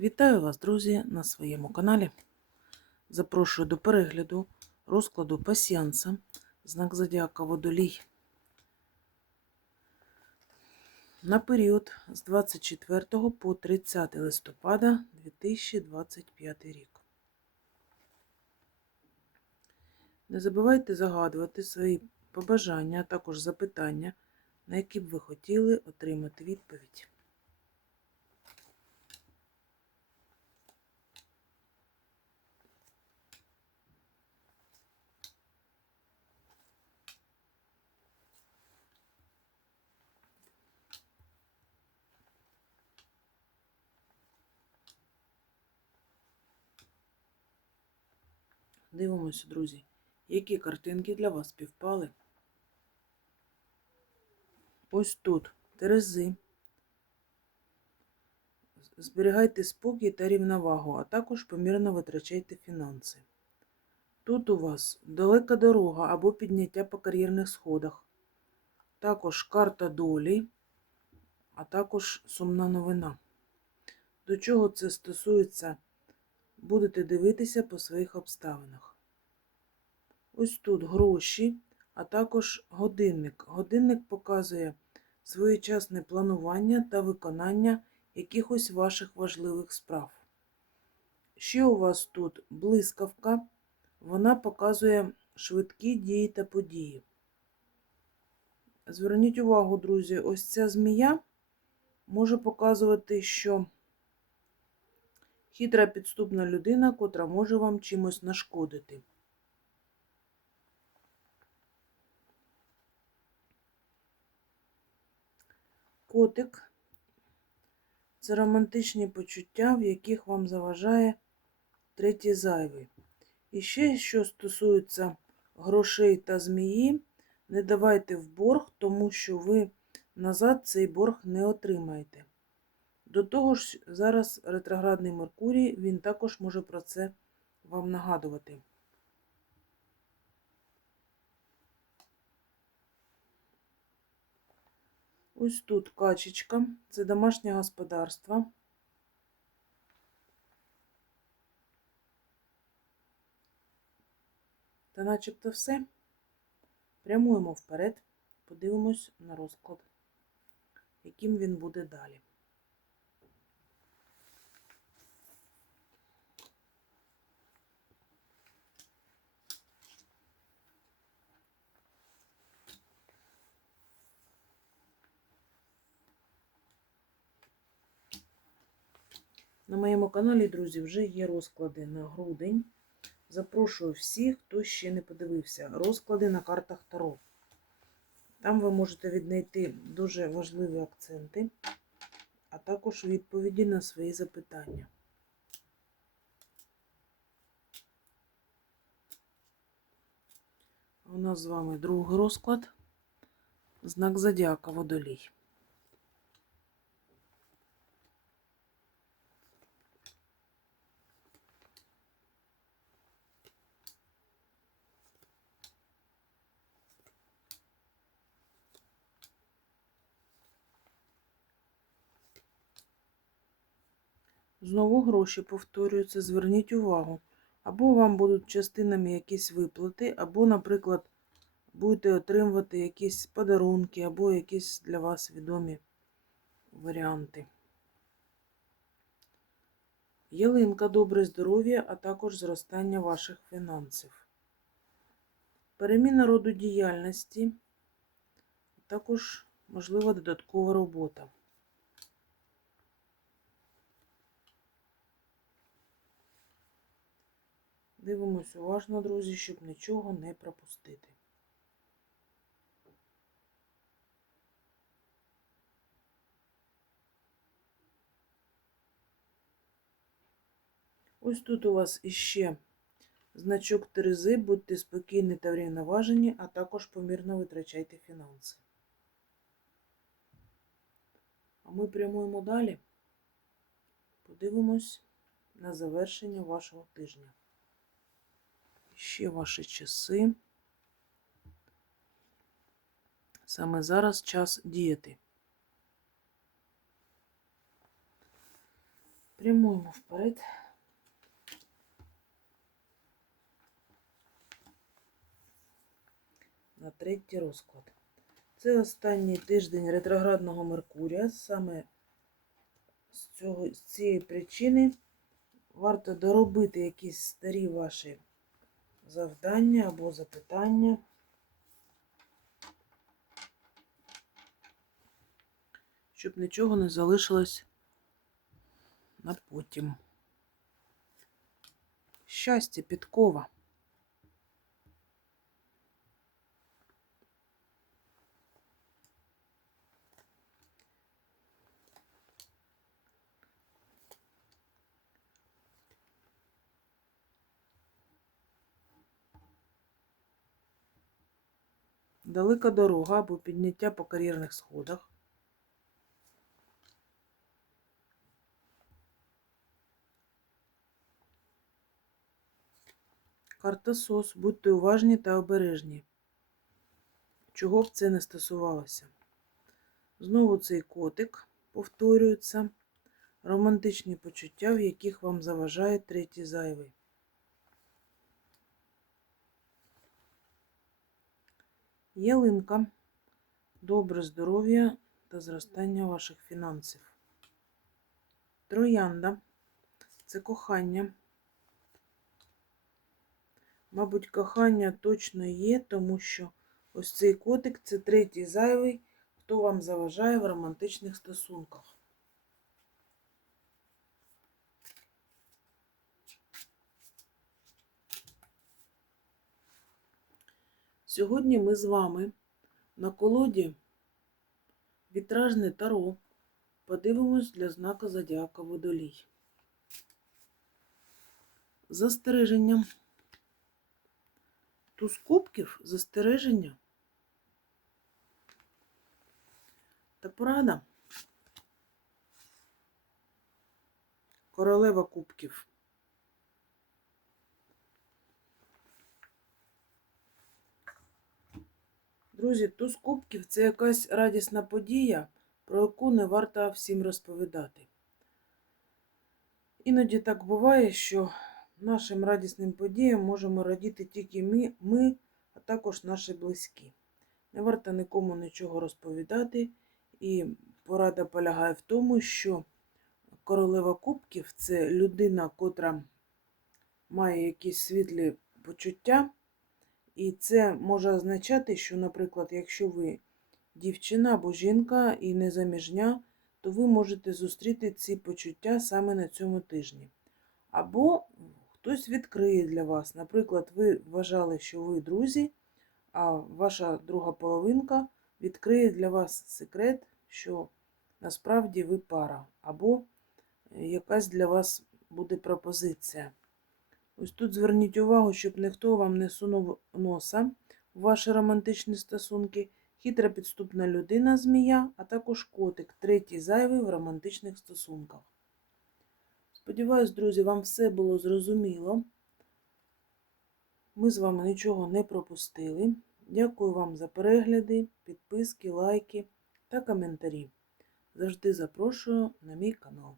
Вітаю вас, друзі, на своєму каналі. Запрошую до перегляду розкладу пасіанса, знак Зодіака Водолій. На період з 24 по 30 листопада 2025 рік. Не забувайте загадувати свої побажання, а також запитання, на які б ви хотіли отримати відповідь. Дивимося, друзі, які картинки для вас співпали. Ось тут терези. Зберігайте спокій та рівновагу, а також помірно витрачайте фінанси. Тут у вас далека дорога або підняття по кар'єрних сходах. Також карта долі, а також сумна новина. До чого це стосується, будете дивитися по своїх обставинах. Ось тут гроші, а також годинник. Годинник показує своєчасне планування та виконання якихось ваших важливих справ. Ще у вас тут блискавка, вона показує швидкі дії та події. Зверніть увагу, друзі, ось ця змія може показувати, що хитра підступна людина, котра може вам чимось нашкодити. Котик це романтичні почуття, в яких вам заважає третій зайвий. І ще, що стосується грошей та змії, не давайте в борг, тому що ви назад цей борг не отримаєте. До того ж, зараз ретроградний Меркурій, він також може про це вам нагадувати. Ось тут качечка, це домашнє господарство. Та начебто все. Прямуємо вперед, подивимось на розклад, яким він буде далі. На моєму каналі, друзі, вже є розклади на грудень. Запрошую всіх, хто ще не подивився. Розклади на картах Таро. Там ви можете віднайти дуже важливі акценти, а також відповіді на свої запитання. У нас з вами другий розклад. Знак Зодіака Водолій. Знову гроші повторюються, зверніть увагу. Або вам будуть частинами якісь виплати, або, наприклад, будете отримувати якісь подарунки, або якісь для вас відомі варіанти. Ялинка, добре здоров'я, а також зростання ваших фінансів. Переміна роду діяльності, також можлива додаткова робота. Дивимось уважно, друзі, щоб нічого не пропустити. Ось тут у вас іще значок Терези, будьте спокійні та врівноважені, а також помірно витрачайте фінанси. А ми прямуємо далі. Подивимось на завершення вашого тижня ще ваші часи. Саме зараз час діяти. Прямуємо вперед. На третій розклад. Це останній тиждень ретроградного Меркурія. Саме з, цього, з цієї причини варто доробити якісь старі ваші завдання або запитання. Щоб нічого не залишилось на потім. Щастя, підкова. Далека дорога або підняття по кар'єрних сходах. Карта СОС. Будьте уважні та обережні. Чого б це не стосувалося. Знову цей котик повторюється. Романтичні почуття, в яких вам заважає третій зайвий. Ялинка. Добре здоров'я та зростання ваших фінансів. Троянда. Це кохання. Мабуть, кохання точно є, тому що ось цей котик це третій зайвий, хто вам заважає в романтичних стосунках. Сьогодні ми з вами на колоді вітражне таро подивимось для знака Зодіака Водолій. Застереження. Туз кубків застереження. Та порада. Королева кубків. Друзі, туз кубків це якась радісна подія, про яку не варто всім розповідати. Іноді так буває, що нашим радісним подіям можемо радіти тільки ми, ми, а також наші близькі. Не варто нікому нічого розповідати, і порада полягає в тому, що королева кубків це людина, котра має якісь світлі почуття. І це може означати, що, наприклад, якщо ви дівчина або жінка і незаміжня, то ви можете зустріти ці почуття саме на цьому тижні. Або хтось відкриє для вас. Наприклад, ви вважали, що ви друзі, а ваша друга половинка відкриє для вас секрет, що насправді ви пара, або якась для вас буде пропозиція. Ось тут зверніть увагу, щоб ніхто вам не сунув носа в ваші романтичні стосунки, хитра підступна людина змія, а також котик, третій зайвий в романтичних стосунках. Сподіваюсь, друзі, вам все було зрозуміло. Ми з вами нічого не пропустили. Дякую вам за перегляди, підписки, лайки та коментарі. Завжди запрошую на мій канал.